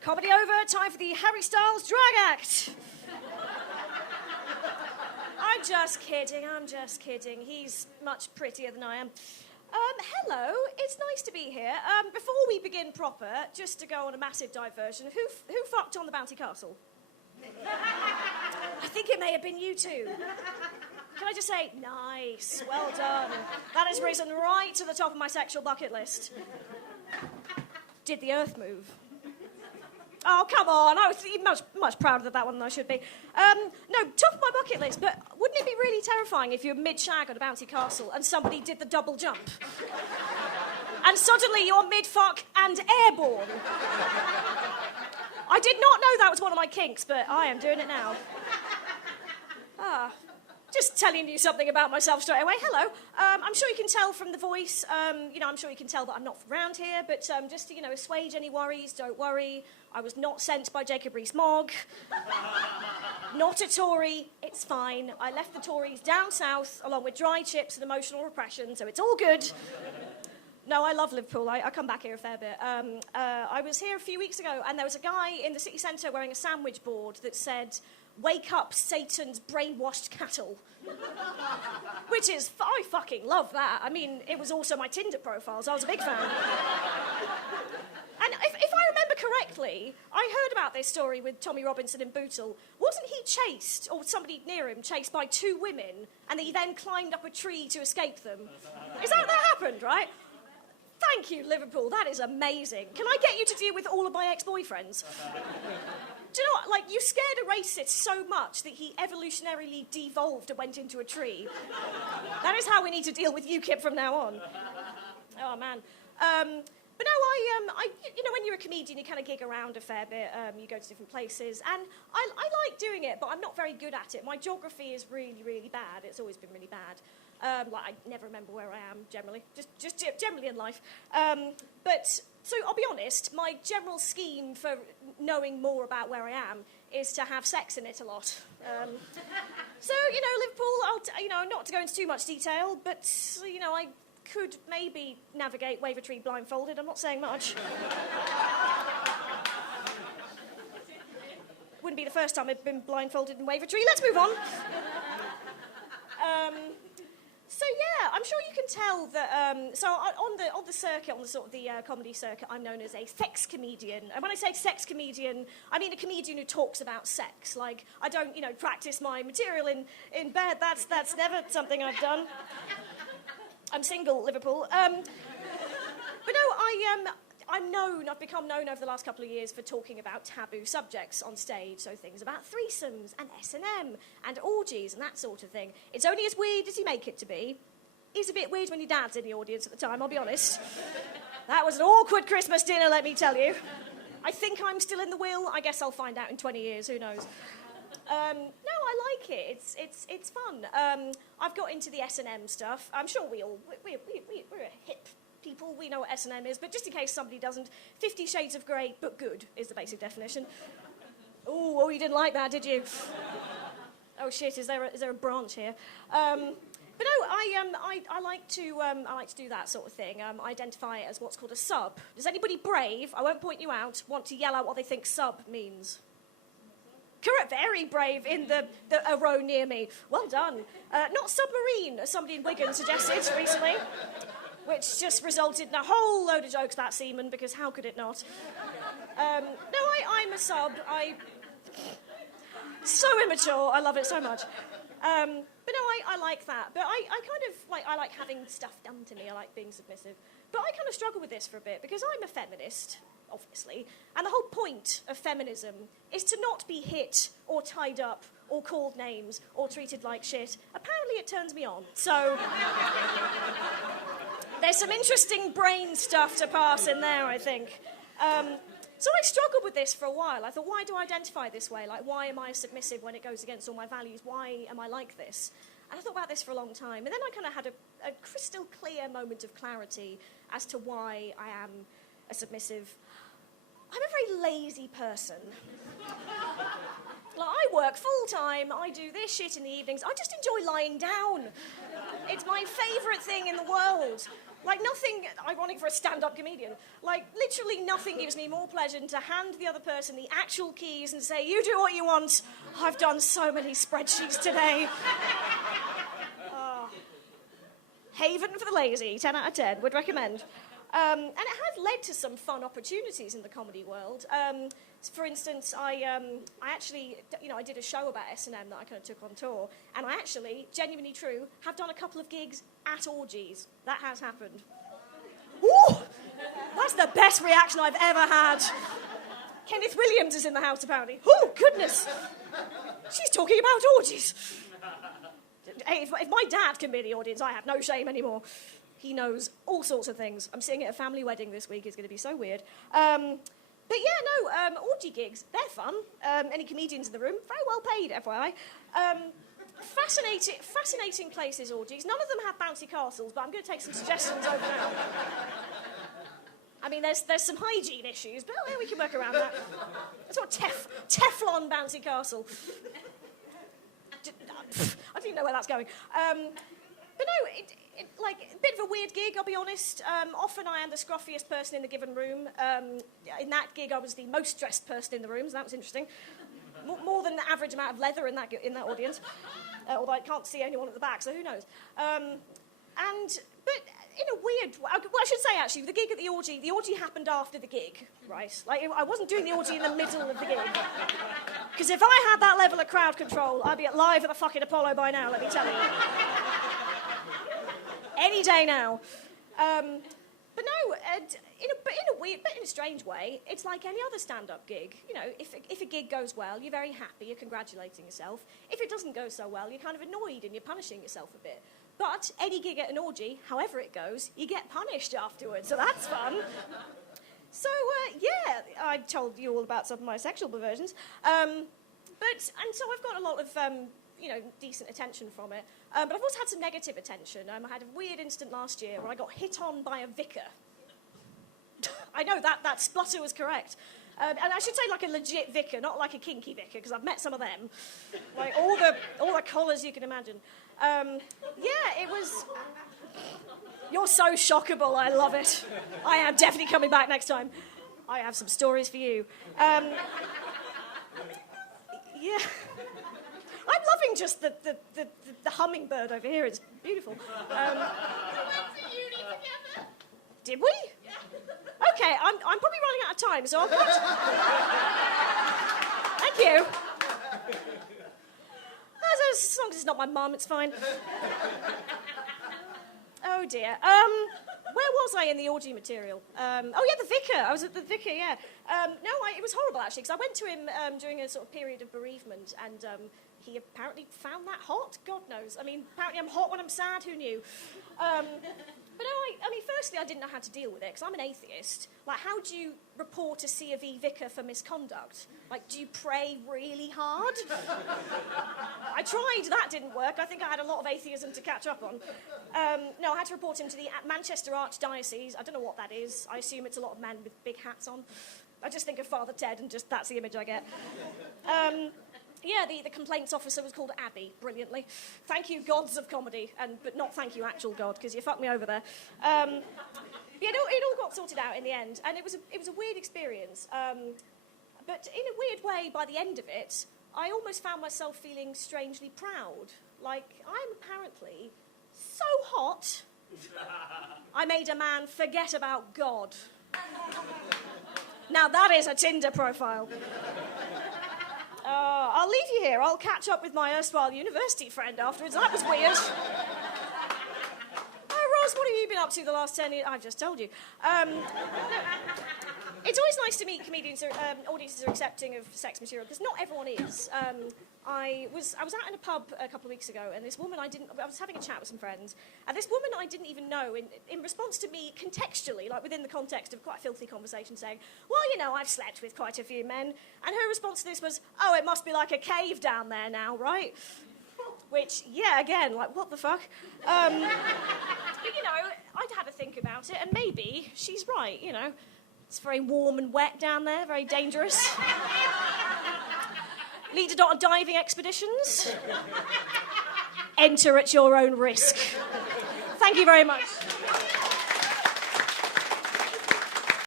Comedy over, time for the Harry Styles drag act. I'm just kidding. He's much prettier than I am. Hello, it's nice to be here. Before we begin proper, just to go on a massive diversion, who fucked on the Bounty Castle? I think it may have been you two. Can I just say, nice, well done. That has risen right to the top of my sexual bucket list. Did the earth move? Oh, come on, I was much prouder of that one than I should be. No, top of my bucket list, but wouldn't it be really terrifying if you were mid-shag at a bouncy castle and somebody did the double jump? And suddenly you're mid-fuck and airborne. I did not know that was one of my kinks, but I am doing it now. Just telling you something about myself straight away. Hello. I'm sure you can tell from the voice, I'm sure you can tell that I'm not from around here, but just to, assuage any worries, don't worry. I was not sent by Jacob Rees-Mogg. Not a Tory. It's fine. I left the Tories down south along with dry chips and emotional repression, so it's all good. No, I love Liverpool. I come back here a fair bit. I was here a few weeks ago, and there was a guy in the city centre wearing a sandwich board that said, "Wake up, Satan's brainwashed cattle." Which is, I fucking love that. I mean, it was also my Tinder profile, so I was a big fan. And if I remember correctly, I heard about this story with Tommy Robinson in Bootle. Wasn't he chased, or somebody near him, chased by two women, and he then climbed up a tree to escape them? Is that happened, right? Thank you, Liverpool. That is amazing. Can I get you to deal with all of my ex-boyfriends? Do you know what? Like, you scared a racist so much that he evolutionarily devolved and went into a tree. That is how we need to deal with UKIP from now on. Oh, man. But no, when you're a comedian, you kind of gig around a fair bit. You go to different places. And I like doing it, but I'm not very good at it. My geography is really, really bad. It's always been really bad. I never remember where I am, generally. Just generally in life. So I'll be honest, my general scheme for knowing more about where I am is to have sex in it a lot. So, Liverpool, not to go into too much detail, but, I could maybe navigate Wavertree blindfolded. I'm not saying much. Wouldn't be the first time I've been blindfolded in Wavertree. Let's move on. So yeah, I'm sure you can tell that. On the circuit, on the sort of the comedy circuit, I'm known as a sex comedian. And when I say sex comedian, I mean a comedian who talks about sex. Like, I don't, practice my material in bed. That's never something I've done. I'm single, Liverpool. But no, I've become known over the last couple of years for talking about taboo subjects on stage, so things about threesomes and S&M and orgies and that sort of thing. It's only as weird as you make it to be. It's a bit weird when your dad's in the audience at the time, I'll be honest. That was an awkward Christmas dinner, let me tell you. I think I'm still in the will. I guess I'll find out in 20 years, who knows. No, I like it. It's fun. I've got into the S&M stuff. I'm sure we're a hip people, we know what S&M is, but just in case somebody doesn't, 50 Shades of Grey, but good, is the basic definition. Oh, you didn't like that, did you? Oh shit, is there a branch here? But no, I like to do that sort of thing. Identify it as what's called a sub. Does anybody brave, I won't point you out, want to yell out what they think sub means? Correct, very brave in a row near me. Well done. Not submarine, as somebody in Wigan suggested recently, which just resulted in a whole load of jokes about semen, because how could it not? No, I'm a sub. So immature. I love it so much. But no, I like that. But I kind of, I like having stuff done to me. I like being submissive. But I kind of struggle with this for a bit, because I'm a feminist, obviously, and the whole point of feminism is to not be hit or tied up or called names or treated like shit. Apparently it turns me on, so there's some interesting brain stuff to pass in there, I think. So I struggled with this for a while. I thought, why do I identify this way? Like, why am I submissive when it goes against all my values? Why am I like this? And I thought about this for a long time, and then I kind of had a crystal clear moment of clarity as to why I am a submissive. I'm a very lazy person. Like, I work full-time, I do this shit in the evenings, I just enjoy lying down. It's my favourite thing in the world. Like, nothing, ironic for a stand-up comedian, like, literally nothing gives me more pleasure than to hand the other person the actual keys and say, you do what you want. I've done so many spreadsheets today. Haven for the lazy, 10 out of 10, would recommend. And it has led to some fun opportunities in the comedy world. For instance, I actually, I did a show about S&M that I kind of took on tour, and I actually, genuinely true, have done a couple of gigs at orgies. That has happened. Woo! That's the best reaction I've ever had. Kenneth Williams is in the house, apparently. Oh, goodness. She's talking about orgies. Hey, if my dad can be in the audience, I have no shame anymore. He knows all sorts of things. I'm sitting at a family wedding this week. It's going to be so weird. But yeah, no, orgy gigs, they're fun. Any comedians in the room, very well paid, FYI. Fascinating places, orgies. None of them have bouncy castles, but I'm going to take some suggestions over now. I mean, there's some hygiene issues, but we can work around that. Sort of Teflon bouncy castle. I didn't know where that's going. But no, like, a bit of a weird gig, I'll be honest. Often I am the scruffiest person in the given room. In that gig, I was the most dressed person in the room, so that was interesting. More than the average amount of leather in that audience. Although I can't see anyone at the back, so who knows. But in a weird way, well, I should say, actually, the gig at the orgy happened after the gig, right? Like, I wasn't doing the orgy in the middle of the gig. Because if I had that level of crowd control, I'd be live at the fucking Apollo by now, let me tell you. Any day now. But no, in a strange way, it's like any other stand-up gig. You know, if a gig goes well, you're very happy, you're congratulating yourself. If it doesn't go so well, you're kind of annoyed and you're punishing yourself a bit. But any gig at an orgy, however it goes, you get punished afterwards, so that's fun. So, yeah, I told you all about some of my sexual perversions. And so I've got a lot of, decent attention from it. But I've also had some negative attention. I had a weird incident last year where I got hit on by a vicar. I know, that splutter was correct. And I should say like a legit vicar, not like a kinky vicar, because I've met some of them. Like all the collars you can imagine. Yeah, it was... You're so shockable, I love it. I am definitely coming back next time. I have some stories for you. Yeah. I'm loving just the hummingbird over here. It's beautiful. We went to uni together. Did we? Yeah. Okay, I'm probably running out of time, so I'll cut. Thank you. As long as it's not my mum, it's fine. Oh dear. Where was I in the orgy material? Oh yeah, the vicar. I was at the vicar. Yeah. It was horrible actually, because I went to him during a sort of period of bereavement, and he apparently found that hot. God knows. I mean, apparently I'm hot when I'm sad. Who knew? But no, I mean, firstly, I didn't know how to deal with it, because I'm an atheist. Like, how do you report a C of E vicar for misconduct? Like, do you pray really hard? I tried, that didn't work. I think I had a lot of atheism to catch up on. No, I had to report him to the Manchester Archdiocese. I don't know what that is. I assume it's a lot of men with big hats on. I just think of Father Ted, and just that's the image I get. Yeah, the complaints officer was called Abby, brilliantly. Thank you, gods of comedy, but not thank you, actual God, because you fucked me over there. Yeah, it all got sorted out in the end, and it was a weird experience. But in a weird way, by the end of it, I almost found myself feeling strangely proud. Like, I'm apparently so hot, I made a man forget about God. Now that is a Tinder profile. I'll leave you here. I'll catch up with my erstwhile university friend afterwards. That was weird. Oh, Roz, what have you been up to the last 10 years? I've just told you. It's always nice to meet comedians or audiences who are accepting of sex material, because not everyone is. I was out in a pub a couple of weeks ago, and this woman I was having a chat with some friends, and this woman I didn't even know, in response to me contextually, like within the context of quite a filthy conversation, saying, well, you know, I've slept with quite a few men, and her response to this was, oh, it must be like a cave down there now, right? Which, yeah, again, like, what the fuck? But, you know, I'd had to think about it, and maybe she's right, you know. It's very warm and wet down there, very dangerous. Leader dot diving expeditions. Enter at your own risk. Thank you very much.